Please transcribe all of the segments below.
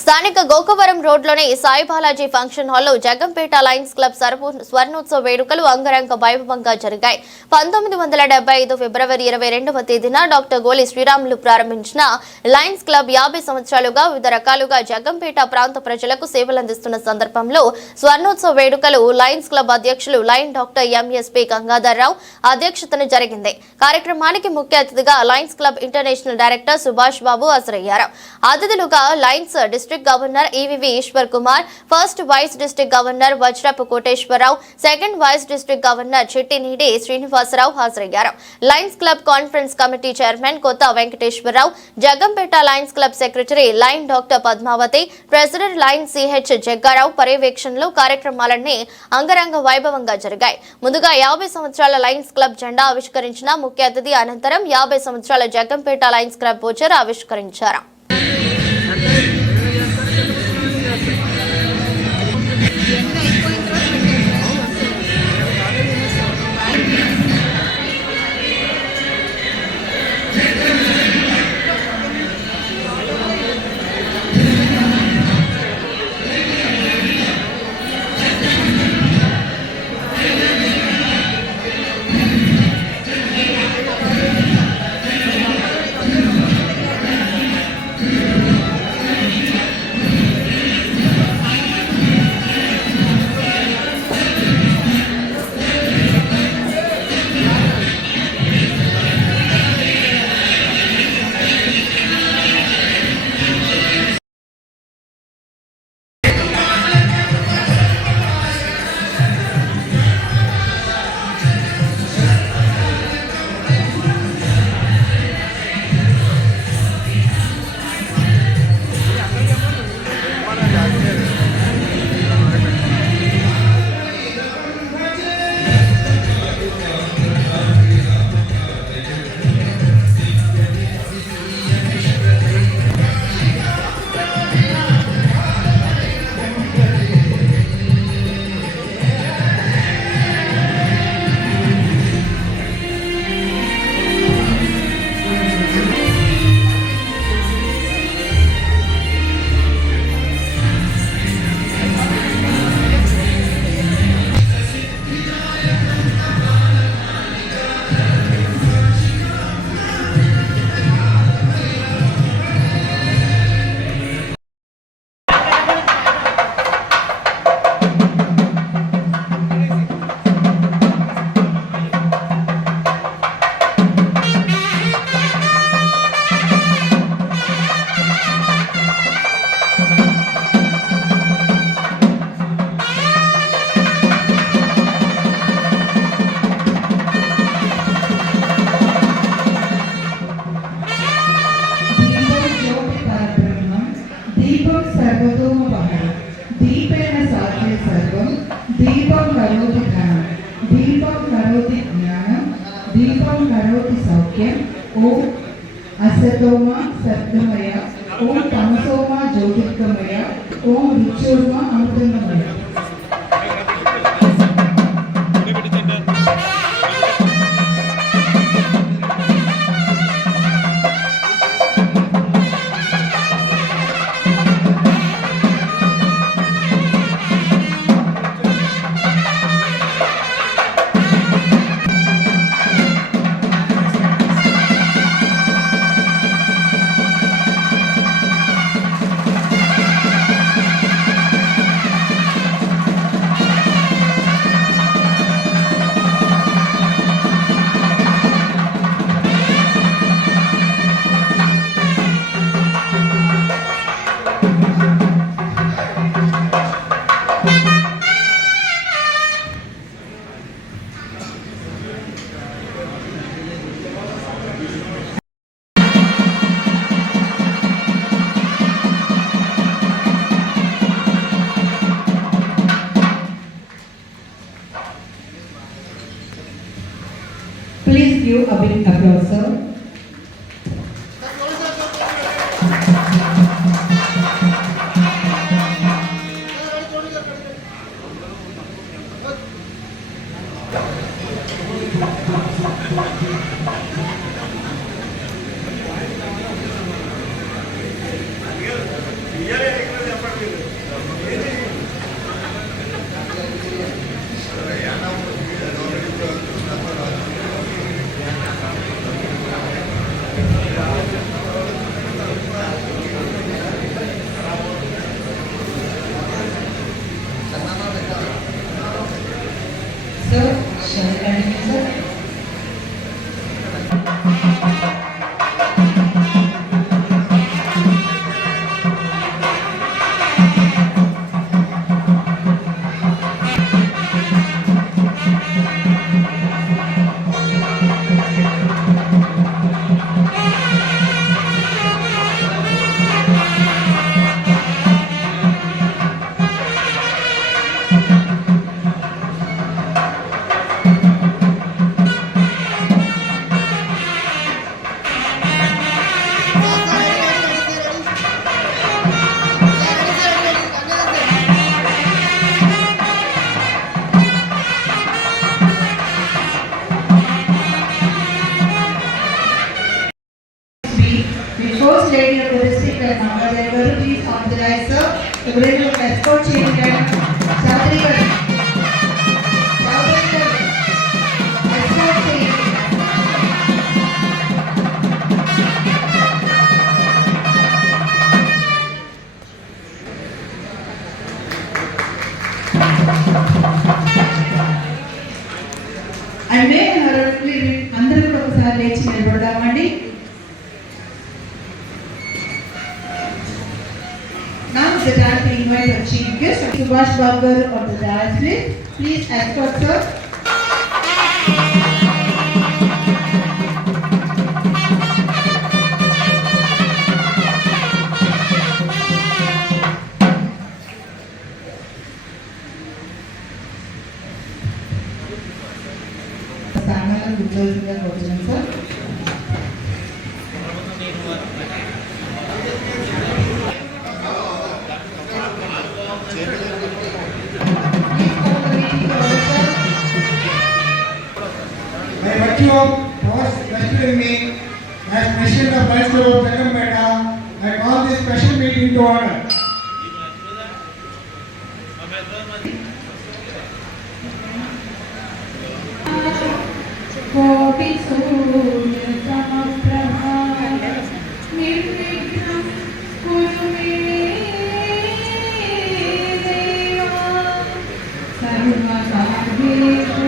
స్థానిక గోకవరం రోడ్లోని సాయి బాలాజీ ఫంక్షన్ హాల్లో జగంపేట లయన్స్ క్లబ్ స్వర్ణోత్సవ వేడుకలు అంగరంగ వైభవంగా జరిగాయి. 1975 ఫిబ్రవరి 22వ తేదీన డాక్టర్ గోలి శ్రీరాములు ప్రారంభించిన లయన్స్ క్లబ్ 50 సంవత్సరాలుగా వివిధ రకాలుగా జగంపేట ప్రాంత ప్రజలకు సేవలందిస్తున్న సందర్భంలో స్వర్ణోత్సవ వేడుకలు లయన్స్ క్లబ్ అధ్యక్షులు లయన్ డాక్టర్ ఎంఎస్పీ గంగాధర్రావు అధ్యక్షతన జరిగింది. కార్యక్రమానికి ముఖ్య అతిథిగా lions club international director Subhash Babu హాజరయ్యారు. అతిథులుగా lions district governor EVV Eshwar Kumar, first vice district governor Vajrapu Koteswara Rao, second vice district governor Chittineedi Srinivasa Rao హాజరయ్యారు. Lions club conference committee chairman Kotha Venkateswara Rao, Jaggampeta lions club secretary lion doctor Padmavathi, president lion CH Jagga Rao పర్యవేక్షణలో కార్యక్రమాలన్నీ అంగరంగ వైభవంగా జరిగాయి. ముందుగా 50 సంవత్సరాల లయన్స్ క్లబ్ జెండా ఆవిష్కరించిన ముఖ్య అతిథి అనంతరం 50 సంవత్సరాల జగంపేట లయన్స్ క్లబ్ వోచర్ ఆవిష్కరించారు. दीपेन साध्य सर्वं दीपं करोति धनं दीपं करोति ज्ञानं दीपं करोति सौख्यं ओम असतोमा सद्गमय ओम तमसोमा ज्योतिर्गमय ओम मृत्योर्मा अमृतंगमय. please authorize sir. The bridge of escort change and Chaudhary garu. Escort change. And may hurriedly అందరూ కూడా ఒకసారి లేచి నిలబడదామండి. Now the dance to invite our chief guest, Subhash Babu of the dance please. Please escort sir. స్థానాలను కూర్చోవలసిందిగా కోరుతున్నాను sir. By virtue of powers vested in me as President of Lions Club of Jagampeta, I call this special meeting to order. కోటి సూర్య సమప్రభ నిర్విఘ్నం కురు మే దేవా సర్వకార్యేషు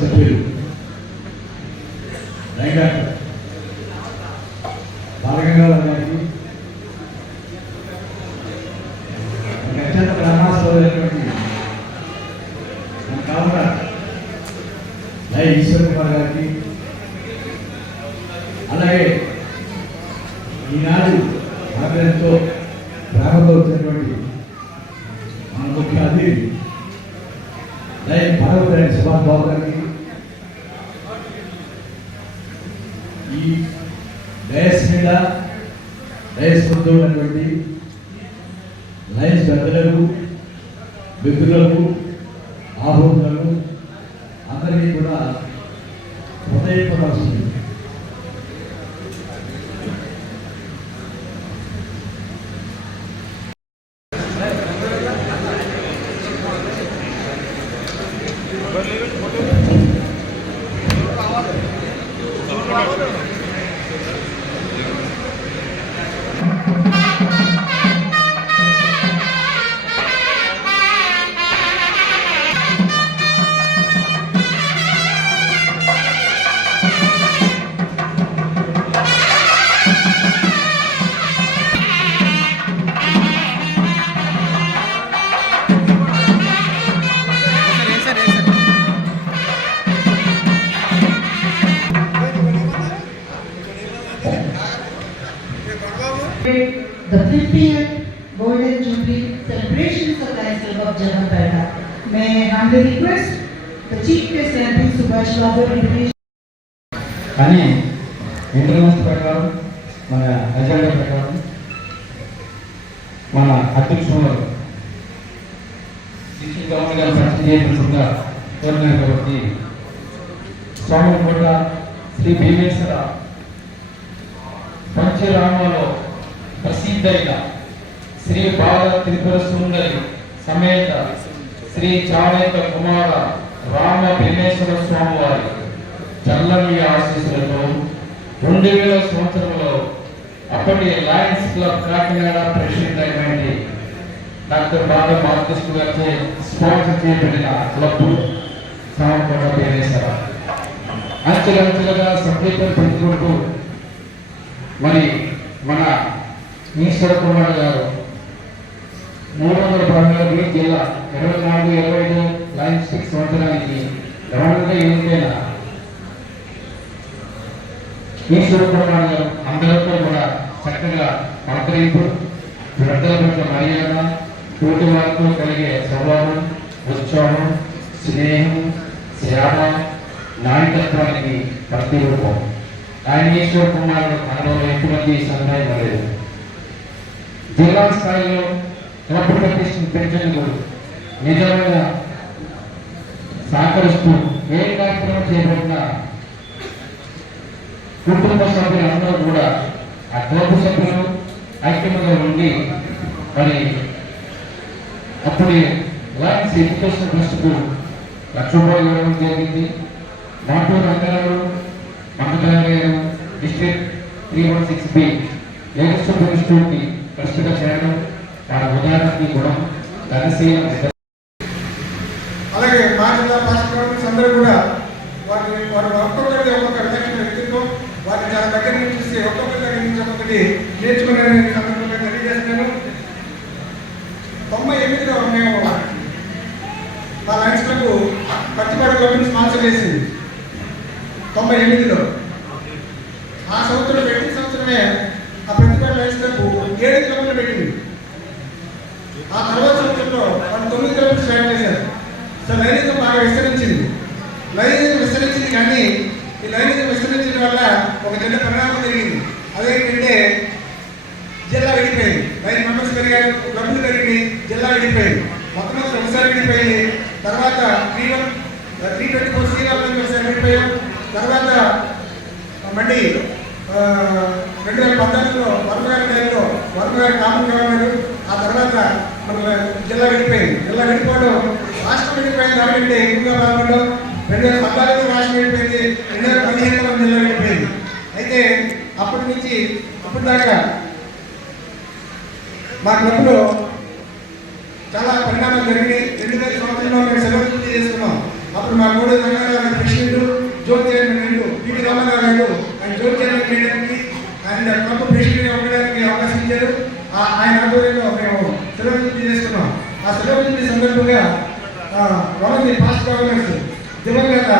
సభ్యులు బాలగంగాధర గారికి అత్యంత గ్రామాస్తులైనటువంటి మన కావున లై ఈశ్వర్ కుమార్ గారికి, అలాగే ఈనాడు ఆగ్రహంతో ప్రారంభంలో వచ్చినటువంటి మన ముఖ్య అతిథి లై భాగవత సుభాష్ బాబు గారికి, ఈ డయస్ మీద డయస్ ముందు ఉన్నటువంటి లయన్స్ పెద్దలకు, మిత్రులకు, ఆహ్వానులకు అందరికీ కూడా హృదయపడాల్సింది. The 50th Golden Jubilee celebrations of Lions Club of Jagampeta. May I humbly request the Chief Guest MP Subhash Babu introduce. కానీ ఇంటర్నెట్ ప్రకారం మన ఎజెండా ప్రకారం మన అధ్యక్షులు గవర్నమెంట్ గారు పరిచయం చేయవలసిందిగా కోరినారు కాబట్టి స్వామికోట శ్రీ భీమేశ్వర పంచరామంలో ప్రసిద్ధైన శ్రీ బాల త్రిపుర సుందరి సమేత శ్రీ చాణక్య కుమార రామ భీమేశ్వర స్వామి వారి చల్లని ఆశీస్సులతో 2000 సంవత్సరంలో అప్పటి లయన్స్ క్లబ్ కాకినాడ ప్రెసిడెంట్ అయినటువంటి డాక్టర్ బాగా బాలకృష్ణ గారిచే స్పాన్సర్ చేయబడిన క్లబ్ సామకోట భీమేశ్వర అంచెలంచెలుగా సభ్యత్వం పెంచుకుంటూ మరి మన ఈశ్వర కుమార్ గారు 300 పండుగలకి జిల్లా 24-25 లైన్స్ 6 సంవత్సరానికి గవర్నమెంట్ ఏదైనా ఈశ్వర కుమార్ గారు అందరితో కూడా చక్కగా పలకరింపు, పెద్దల పట్ల మర్యాద, తోటి వారితో కలిగే స్వభావం, ఉత్సాహం, స్నేహం, సేవ, నాయకత్వానికి ప్రతిరూపం. ఆయన ఈశ్వర కుమార్ మనలో ఎటువంటి సందేహం లేదు. జిల్లా స్థాయిలో క్లబ్ ప్రతిష్ఠను పెంచేందుకు నిజమైన సహకరిస్తూ ఏ కార్యక్రమం చేపట్టినా కుటుంబ సభ్యులందరూ కూడా ఆ క్లబ్ సభ్యులు ఐక్యంగా ఉండి మరి అప్పుడే లయన్స్ ఎడ్యుకేషన్ ట్రస్ట్కు ₹1,00,000 ఇవ్వడం జరిగింది. మాటూరు రంగారావు మంగళగారు డిస్ట్రిక్ట్ 316B లేటెస్ట్ ఇన్స్టిట్యూట్కి ట్రస్ట్గా చేరడం వారి ఉదాహరణకి గుణం ధనశీలం. అలాగే మా జిల్లా పాస్ట్ గవర్నమెంట్స్ అందరూ కూడా వారి ఒక్కొక్కరికి ఒక్కొక్క విధమైన వ్యక్తిత్వం వారిని చాలా దగ్గర నుంచి చూసి ఒక్కొక్కరి దగ్గర నుంచి ఒక్కొక్కటి నేర్చుకునే సందర్భంగా తెలియజేస్తున్నాను. 98లో మేము మా Lions club Pachipadu government sponsor చేసింది 98లో. ఆ సంవత్సరం పెట్టిన సంవత్సరమే ఆ ప్రతిపాడు లయన్స్ క్లబ్ 7 కిలోమీటర్లు పెట్టింది. ఆ తర్వాత సంవత్సరంలో వాళ్ళు 9 కిలోమీటర్లు స్టార్ట్ చేశారు. సో లైనిజం బాగా విస్తరించింది కానీ ఈ లైనిజం విస్తరించడం వల్ల ఒక చిన్న పరిణామం జరిగింది. అదేంటంటే జిల్లా విడిపోయింది. 9 మెంబర్స్ పెరిగారు, క్లబ్లు పెరిగి జిల్లా విడిపోయింది. మొత్తం ఒకసారి విడిపోయింది. తర్వాత 324 ఒకసారి విడిపోయాం. తర్వాత మళ్ళీ 2014లో వర్మ గారు కామన్ గవర్నర్. ఆ తర్వాత మన జిల్లా విడిపోయింది. జిల్లా విడిపోవడం రాష్ట్రం విడిపోయింది కాబట్టి ఎక్కువగా పాల్గొనడం. 2014లో రాష్ట్రం విడిపోయింది, 2015లో జిల్లా విడిపోయింది. అయితే అప్పటి నుంచి అప్పటి దాకా మా క్లబ్లో చాలా పరిణామాలు జరిగినాయి. 2000 సంవత్సరంలో మేము సెలవు పూర్తి చేసుకున్నాం. అప్పుడు మా మూడు Rangarao president, zone chairman PT Ramarao గారు ఆయన జోన్ చైర్మన్ చేయడానికి ఆయన క్లబ్ ప్రెసిడెంట్గా ఉండడానికి అవకాశం ఇచ్చారు. ఆయన ఆధ్వర్యంలో మేము సెలవు పూర్తి చేసుకున్నాం. ఆ సెలవు పూర్తి సందర్భంగా one of the past governors దివంగత